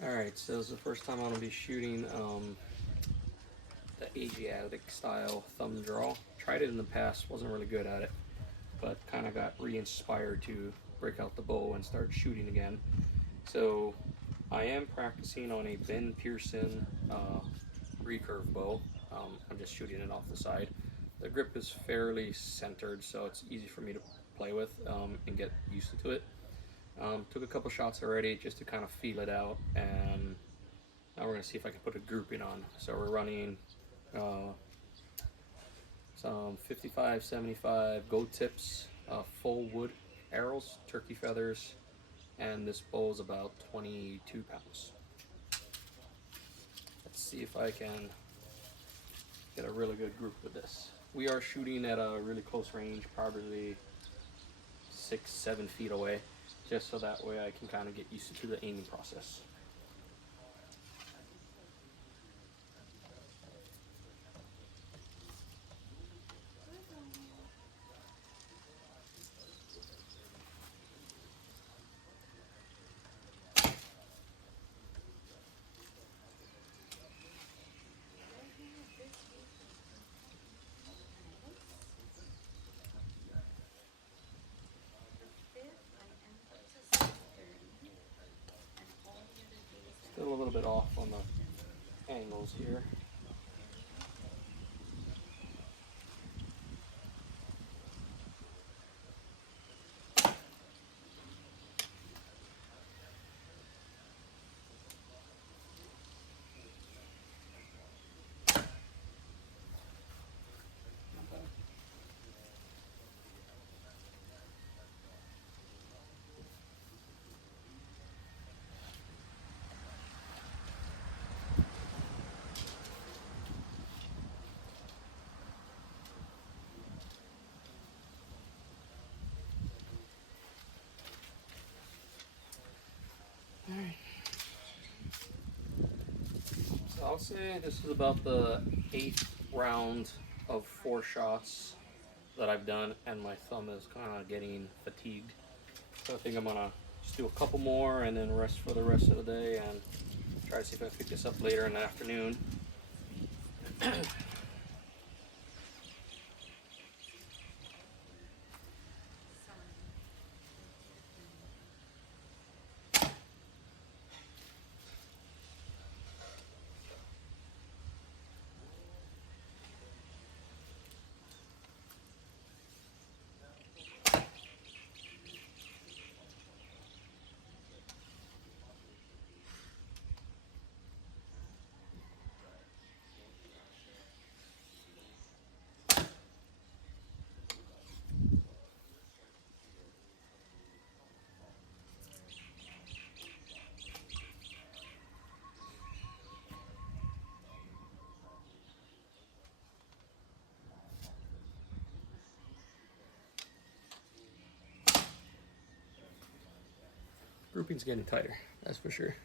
Alright, so this is the first time I'm going to be shooting the Asiatic style thumb draw. Tried it in the past, wasn't really good at it, but kind of got re-inspired to break out the bow and start shooting again. So I am practicing on a Ben Pearson recurve bow. I'm just shooting it off the side. The grip is fairly centered, so it's easy for me to play with and get used to it. Took a couple shots already just to kind of feel it out, and now we're going to see if I can put a grouping on. So we're running some 55, 75 gold tips, full wood arrows, turkey feathers, and this bow is about 22 pounds. Let's see if I can get a really good group with this. We are shooting at a really close range, probably 6-7 feet away, just so that way I can kind of get used to the aiming process. Still a little bit off on the angles here. Alright. So I'll say this is about the 8th round of 4 shots that I've done, and my thumb is kind of getting fatigued. So I think I'm gonna just do a couple more and then rest for the rest of the day and try to see if I can pick this up later in the afternoon. Grouping's getting tighter, that's for sure.